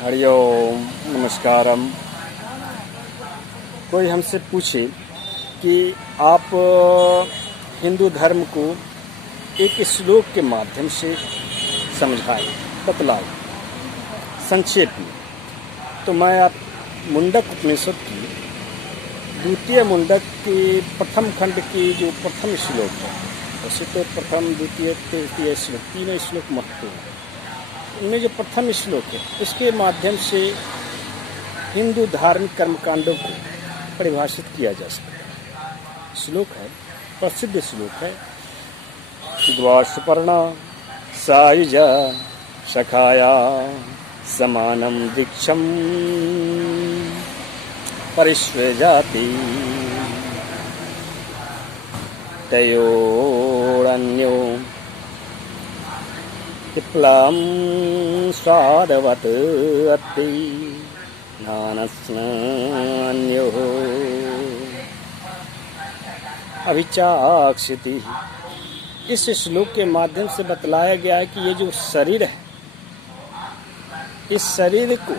हरि ओम नमस्कारम। कोई हमसे पूछे कि आप हिंदू धर्म को एक श्लोक के माध्यम से समझाएं, बतलाओ संक्षेप में, तो मैं आप मुंडक उपनिषद की द्वितीय मुंडक के प्रथम खंड की जो प्रथम श्लोक है, वैसे तो प्रथम द्वितीय तृतीय श्लोक तीनों श्लोक महत्वपूर्ण है, इनमें जो प्रथम श्लोक है उसके माध्यम से हिंदू धार्मिक कर्मकांडों को परिभाषित किया जा सकता है। श्लोक है, प्रसिद्ध श्लोक है, द्वासुपर्णा सायुजा सखाया समानम दीक्षम परिष्वजाति तयोरन्यो विप्लवं स्वादवत् अत्ति नानस्नान्यो अभिचाक्षिति। इस श्लोक के माध्यम से बतलाया गया है कि ये जो शरीर है, इस शरीर को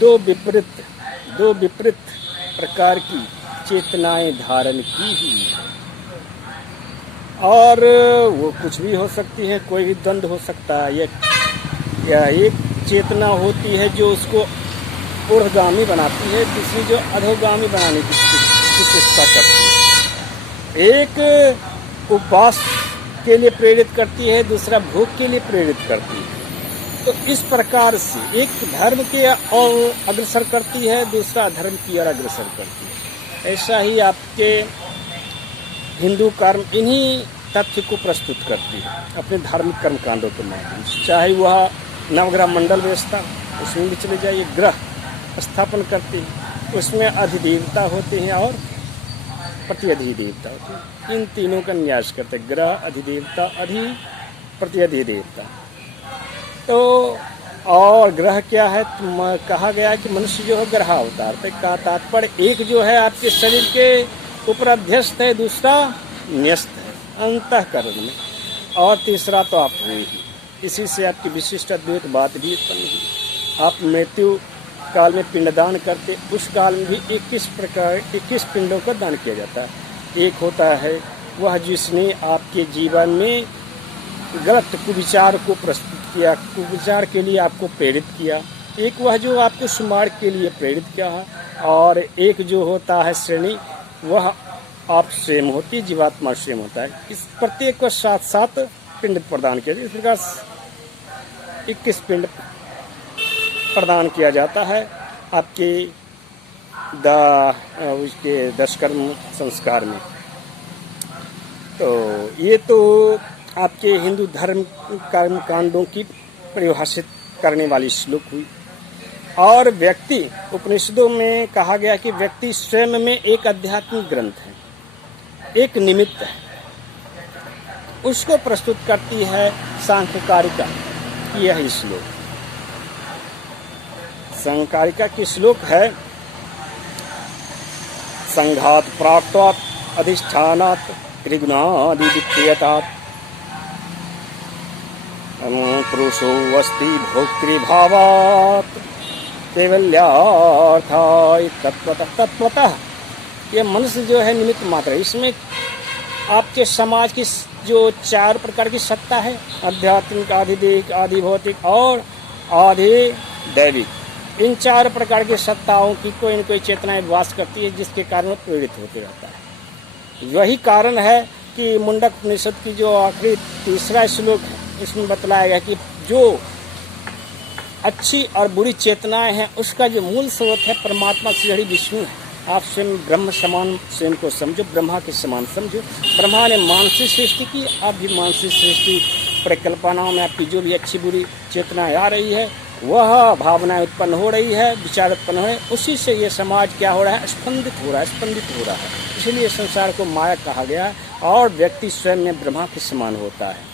दो विपरीत प्रकार की चेतनाएं धारण की हुई है, और वो कुछ भी हो सकती है, कोई भी द्वंद्व हो सकता है। या एक चेतना होती है जो उसको ऊर्ध्वगामी बनाती है, दूसरी जो अधोगामी बनाने की चेष्टा करती है। एक उपवास के लिए प्रेरित करती है, दूसरा भोग के लिए प्रेरित करती है। तो इस प्रकार से एक धर्म के और अग्रसर करती है, दूसरा धर्म की ओर अग्रसर करती है। ऐसा ही आपके हिंदू कर्म इन्हीं तथ्य को प्रस्तुत करती है अपने धार्मिक कर्मकांडों के माध्यम से। चाहे वह नवग्रह मंडल व्यवस्था, उसमें भी चले जाइए, ग्रह स्थापन करती है, उसमें अधिदेवता होते हैं और प्रतिअधिदेवता होते हैं। इन तीनों का न्यास करते हैं, ग्रह, अधिदेवता, प्रतिअधिदेवता। तो और ग्रह क्या है, तो कहा गया है कि मनुष्य जो है ग्रह अवतार का तात्पर्य एक जो है आपके शरीर के ऊपर अध्यस्त है, दूसरा न्यस्त है अंतःकरण में, और तीसरा तो आप हुए ही। इसी से आपकी विशिष्ट अद्वैत बात भी उत्पन्न हुई। आप मृत्यु काल में पिंडदान करते, उस काल में भी 21 पिंडों का दान किया जाता है। एक होता है वह जिसने आपके जीवन में गलत कुविचार को प्रस्तुत किया, कुविचार के लिए आपको प्रेरित किया। एक वह जो आपको सुमार्ग के लिए प्रेरित किया है, और एक जो होता है श्रेणी, वह आप स्वयं होती है, जीवात्मा स्वयं होता है। इस प्रत्येक को साथ साथ पिंड प्रदान किया जाता है। इस प्रकार 21 पिंड प्रदान किया जाता है आपके उसके दशकर्म संस्कार में। तो ये तो आपके हिंदू धर्म कर्म कांडों की परिभाषित करने वाली श्लोक हुई। और व्यक्ति, उपनिषदों में कहा गया कि व्यक्ति स्वयं में एक आध्यात्मिक ग्रंथ है, एक निमित्त है, उसको प्रस्तुत करती है सांख्यकारिका की यह श्लोक। सांख्यकारिका की श्लोक है, संघात प्राप्तात् अधिष्ठानात् त्रिगुणादिविक्रियतात् पुरुषो अस्ति भोक्तृभावात् कैवल्यार्थाय तत्वतः। ये मनुष्य जो है निमित्त मात्र है। इसमें आपके समाज की जो 4 प्रकार की सत्ता है, आध्यात्मिक, आधिदैविक, आधिभौतिक और आधिदैविक, इन 4 प्रकार की सत्ताओं की कोई न कोई चेतनाएं वास करती है, जिसके कारण वो प्रेरित होते रहता है। वही कारण है कि मुंडक उपनिषद की जो आखिरी तीसरा श्लोक है, इसमें बतलाया गया कि जो अच्छी और बुरी चेतनाएं हैं, उसका जो मूल स्रोत है परमात्मा श्री विष्णु है। आप स्वयं ब्रह्म समान स्वयं को समझो, ब्रह्मा के समान समझो। ब्रह्मा ने मानसिक सृष्टि की, आप भी मानसिक सृष्टि परिकल्पनाओं में आपकी जो भी अच्छी बुरी चेतनाएं आ रही है, वह भावनाएं उत्पन्न हो रही है, विचार उत्पन्न हो रहे हैं, उसी से ये समाज क्या हो रहा है, स्पंदित हो रहा है। इसलिए संसार को माया कहा गया है, और व्यक्ति स्वयं में ब्रह्मा के समान होता है।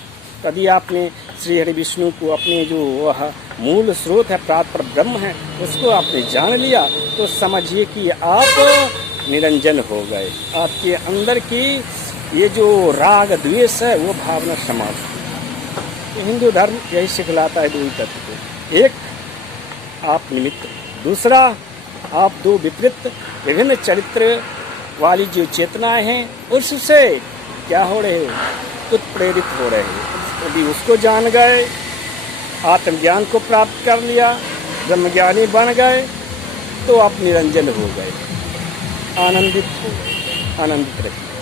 यदि आपने श्री हरि विष्णु को अपने जो वह मूल स्रोत है, प्रात ब्रह्म है, उसको आपने जान लिया, तो समझिए कि आप निरंजन हो गए। आपके अंदर की ये जो राग द्वेष है वो भावना समाप्त। हिंदू धर्म यही सिखलाता है दो तत्व को, एक आप निमित्त। दूसरा, आप दो विभिन्न चरित्र वाली जो चेतनाएं हैं उससे क्या हो रहे हैं, उत्प्रेरित हो रहे हैं। यदि उसको जान गए, आत्मज्ञान को प्राप्त कर लिया, ब्रह्मज्ञानी बन गए, तो आप निरंजन हो गए। आनंदित रहिए।